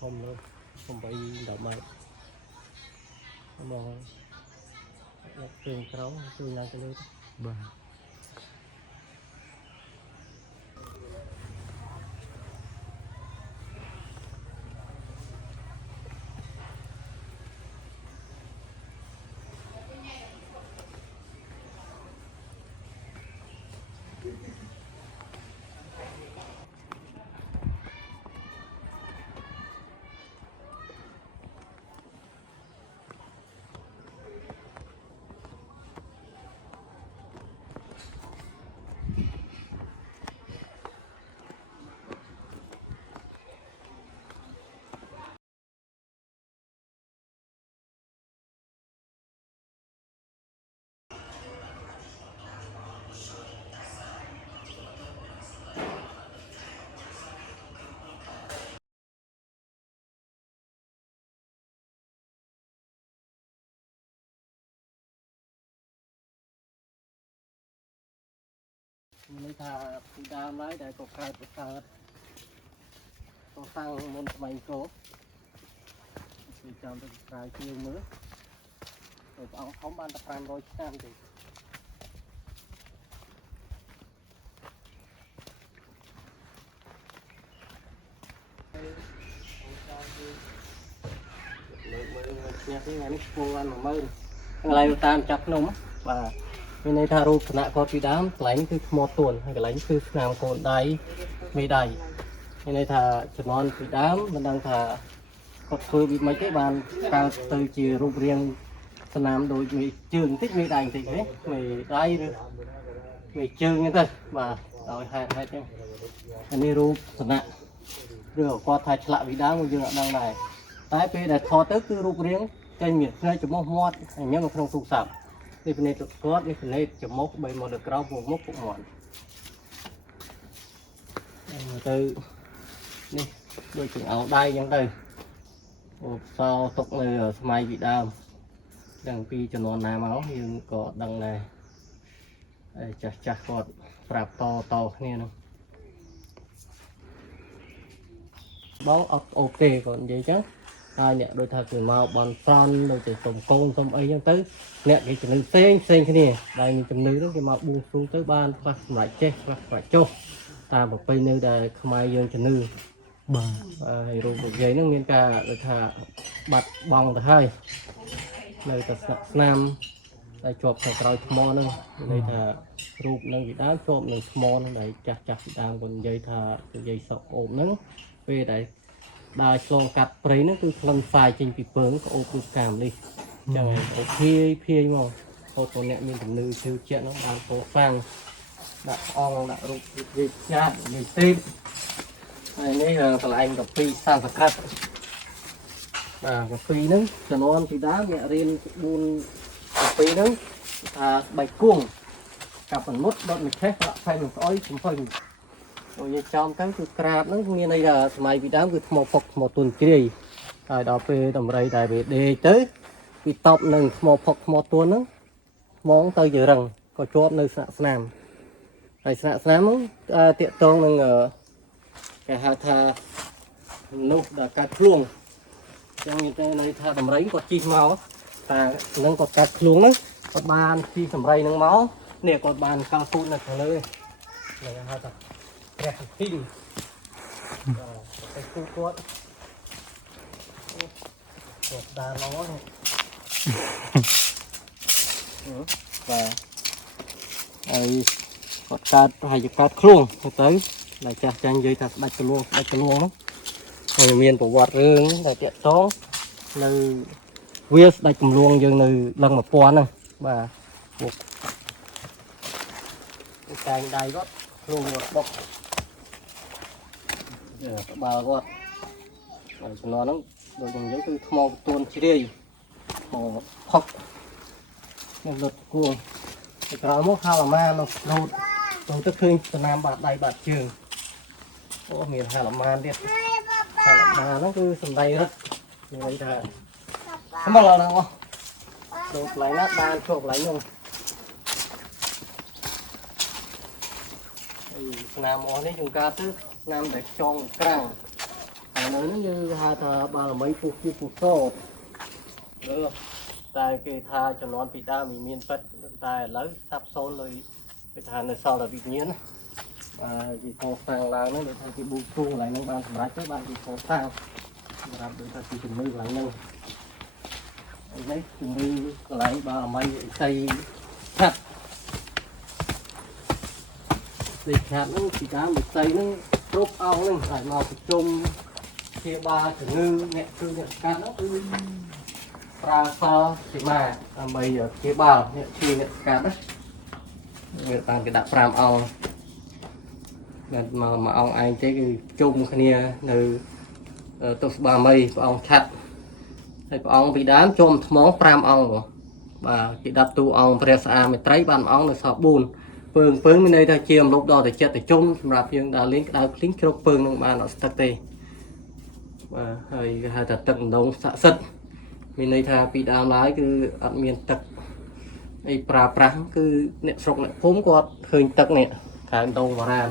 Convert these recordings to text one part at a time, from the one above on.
không luôn không bị đậu mày mà trường kéo trường này cho lênនេះថាពីដើមហើយដែលក៏កើតប្រកើតក៏សាំងមុនថ្មីក៏ពីចាំទៅក្រៅជាងមើលទៅព្រះអង្គធំបានតែ500ឆ្នាំទេលើកមើលផ្ទះនេះថ្ងៃនេះគួរបាន10000កន្លែងតាមចាប់ភ្នំបាទមានន័យថារូបឋានៈគាត់ពីដើមកន្លែងគឺថ្មទួនហើយកន្លែងគឺស្នាមកូនដៃមេដៃមានន័យថាជំនាន់ពីដើមមិនដឹងថាគាត់ធ្វើពីម៉េចទេបានកើតទៅជារូបរាងស្នាមដូចមេជើងបន្តិចមេដៃបន្តិចទេមេដៃឬមេជើងហ្នឹងទៅបាទដោយហេតុចឹងអានេះរូបឋានៈឬគាត់ថាឆ្លាក់ពីដើមយើងអត់ដឹងដែរតែពេលដែលថតទៅគឺរូបរាងចេញមានផ្នែកច្រមុះមាត់អញ្ចឹងនៅក្នុងទូរស័ព្ទនេះភ្នែកគាត់នេះភ្នែកច្រមុះ3មកលើក្រោមមុខពុកមាត់ទៅនេះដូចជាអោដៃអញ្ចឹងទៅអូសោទុកនៅសម័យពីដើមដឹងពីចំនួនណាមកយើងក៏ដឹងដែរហើយចាស់គាត់ប្រាប់តគ្នានោះបងអត់អូខេគាត់និយាយចឹងហើយអ្នកដូចថាគេមកបនប្រន់ដូចជាសុំកូនសុំអីចឹងទៅអ្នកគេជំនឿផ្សេងគ្នាដែលមានជំនឿនោះគេមកបួងសួងទៅបានខ្លះសម្រាប់ចេះខ្លះសម្រាប់ចុះតាមប្រពៃណីដែលខ្មែរយើងជំនឿបាទហើយរូបនិយាយហ្នឹងមានការដូចថាបាត់បង់ទៅហើយនៅតែស្នាមដែលជាប់ខាងក្រោយថ្មហ្នឹងមានន័យថារូបនឹងពីដើមជាប់នឹងថ្មហ្នឹងដែលចាស់ពីដើមគាត់និយាយថានិយាយសក់អូបហ្នឹងពេលដែលដើរឆ្លងកាត់ព្រៃហ្នឹងគឺក្លិនសាយចេញពីពើងក៏អូបគឺកាមនេះចឹងហើយអូភាយមកហូតទៅអ្នកមានជំនឿជឿជាក់ហ្នឹងបានកសាងដាក់អង្គដាក់រូបវិញ្ញាណនិទេពហើយនេះកន្លែងកាពីសង្ស្ក្រឹតបាទកាពីហ្នឹងចំនួនពីដើមអ្នករៀន4កាពីហ្នឹងថាស្បែកគួងកាប់សមុទ្រដុតមួយឆេះដាក់ផែននឹងស្អុយចំផុញដូចយើងចំទៅគឺក្រាបហ្នឹងមានន័យថាសម័យពីដើមគឺថ្មផុកថ្មទុនជ្រាយហើយដល់ពេលតម្រៃតែវាដេកទៅគឺតប់នឹងថ្មផុកថ្មទុនហ្នឹងហ្មងទៅជារឹងក៏ជាប់នៅស្នាក់ស្នាមហើយស្នាក់ស្នាមហ្នឹងតាកតងនឹងគេហៅថានោះដែលកាត់ខ្លួនចឹងមានតែន័យថាតម្រៃគាត់ជីកមកតែនឹងគាត់កាត់ខ្លួនហ្នឹងគាត់បានជីកតម្រៃហ្នឹងមកនេះគាត់បានកោពូតនៅខាងលើគេហៅថាព្រះទីងទៅគូគាត់ដាឡងបាទហើយគាត់កើតប្រហែលជាកើតខ្លួនទៅដែលចាស់ចាញ់និយាយថាស្ដាច់កលួងហ្នឹងហើយមានប្រវត្តិរឿងដែលតាក់ទងនៅវាស្ដាច់កលួងយើងនៅលឹង1000ហ្នឹងបាទពួកតែងដៃគាត់ខ្លួនគាត់បុកក្បាលគាត់ហើយចំនួនហ្នឹងដូចខ្ញុំនិយាយគឺថ្មទួនជ្រាយថ្មផុកនឹងលុតគួងទៅក្រោយមកហាឡាម៉ានោះលោតទៅឃើញស្នាមបាតដៃបាតជើងអូមានហាឡាម៉ាទៀតហាឡាម៉ាហ្នឹងគឺសំដីរឹតនិយាយថា mà là nào đồ lại nát ban chuột lại nhung làm món đấy chúng ta tức làm để tròn càng nó như hai thà ba là mấy phút sốt được tại cái tha cho nó bị ta bị miên phật tại lấy sắp xôn rồi cái tha này sau là bị nhiễm vì phong sang là nó để thay cái bù chuông lại những ban thầm rách các bạn vì phong sang làm được ta chỉ chuẩn bị lại nâng đấy chuẩn bị lại ba là mấy xây chặt để chặt nó chỉ cá một xây nó rốt ao nó phải màu chung kia ba thử ngư mẹ cư nhận cá nó ra so thì mà bây giờ kia ba nhận chi nhận cá đó người ta cái đặt ram ao mà ông anh cái chung kia từ tục ba mây ông chặt thì ông bị đám chôm món ram ông và cái đặt tu ông presa mới thấy bàn ông là sợ buồn phương bên đây ta chiêm lúc đó thì chết thì chung là phiên đã lên đào lính cho phương nó bàn nó tắc tê và hơi thật tận đông xạ sật mình đây tha bị đám lái cứ ăn miền tật ấy prang cứ nẹt sọc lại phốm qua hơi tật nè cả đông và ram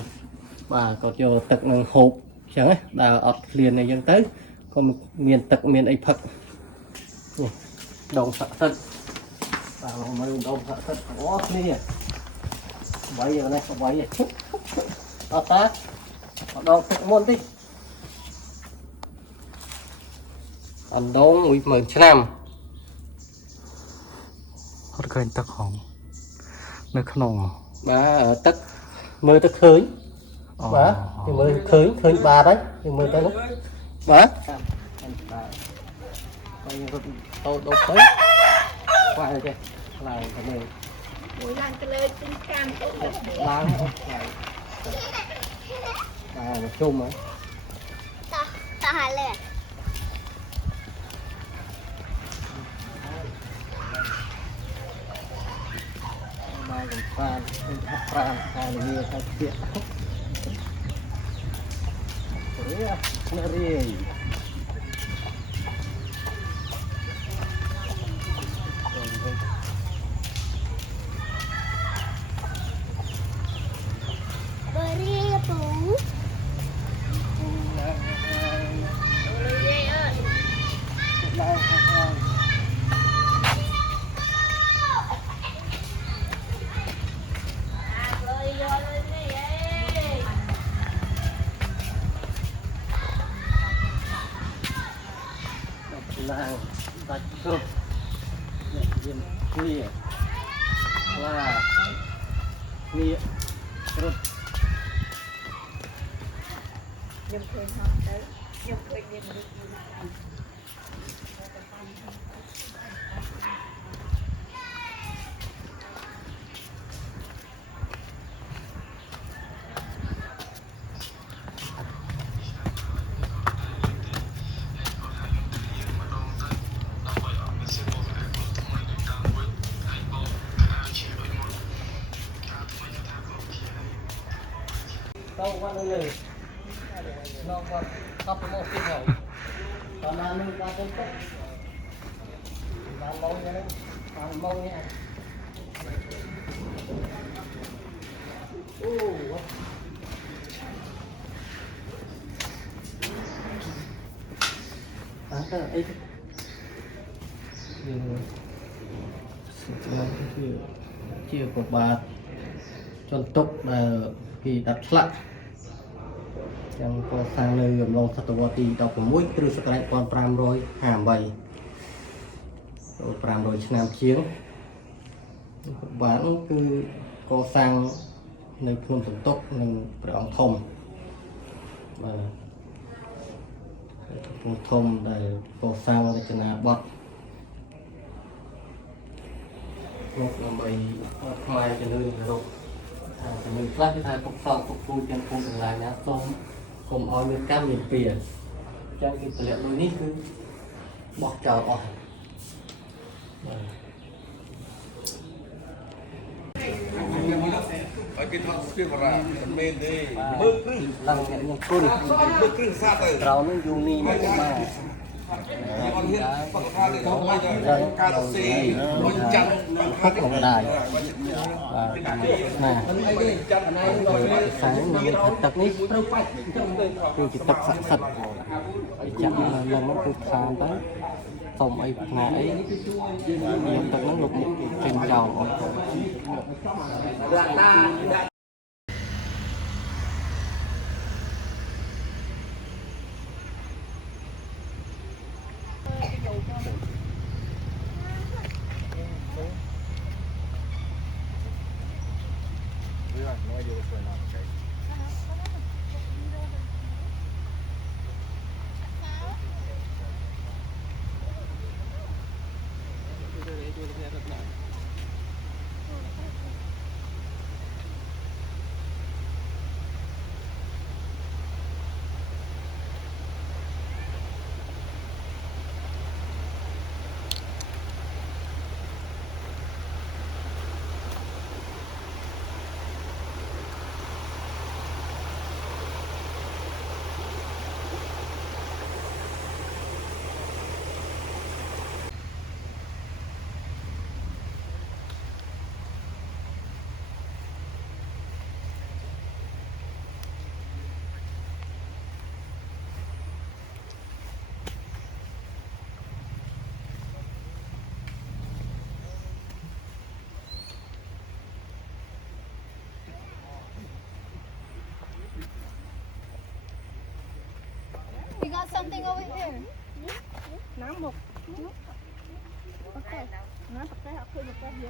và có cho tật năng hộp chẳng ấy đào ọt liền này dân tới còn miền tật miền ấy phật đông xạ sật và mấy đông xạ sật có nè vậy giờ này có vậy ở ta đâu thích môn đi anh đâu bị mờn năm họ khơi tắc hồng nơi khôn mà ở tắc mơ tắc khơi mà thì mơ khơi ba đấy thì mơ tới lúc mà tôi đâu tới qua rồi kìa là cái này buổi làm cái lời tinh cam láng một chung ấy ta hai lệ mai còn phan hai là nhiều các chuyện đấy là đặt cơm viên kia là kia rồi nhầm khơi họ đấy nhầm khơi nhầm được đâu qua đây này nó qua khắp một cái này còn là mình ta chân tốt bạn mong nha bạn mong nha ấy chia của bà chân tốt là khi đặt lại chẳng có sang nơi gồm lòng sát tòa tì đọc của mũi từ sự cạnh còn pram rồi hàm bầy rồi pram rồi nam chiến bán cứ có sang nơi khuôn tổng tốc nên phải ông thông và thông để có sang để cho nó bọt một là bầy mai cho nên rồi mình phát cái thai phục phong phục vui trên khu từng lại nhá không oi miền cam miền biển trong cái liệu đôi nít cứ bọt trào ỏi cái thằng kia mà ra bên đi lần nhận nhận côn rau nó dùng ni mà con hiện bậc ra để nó bây giờ ca đọc xì nó chặt khúc lồng đài nè sáng mình tập níคือจะtập sạch sạch chặt lần nó cực sáng tới phòng ấy ngày ấy nhiều tập nó lục một trình trào We got something over here. Nắm một. Nó thật ra học thêm một cái gì?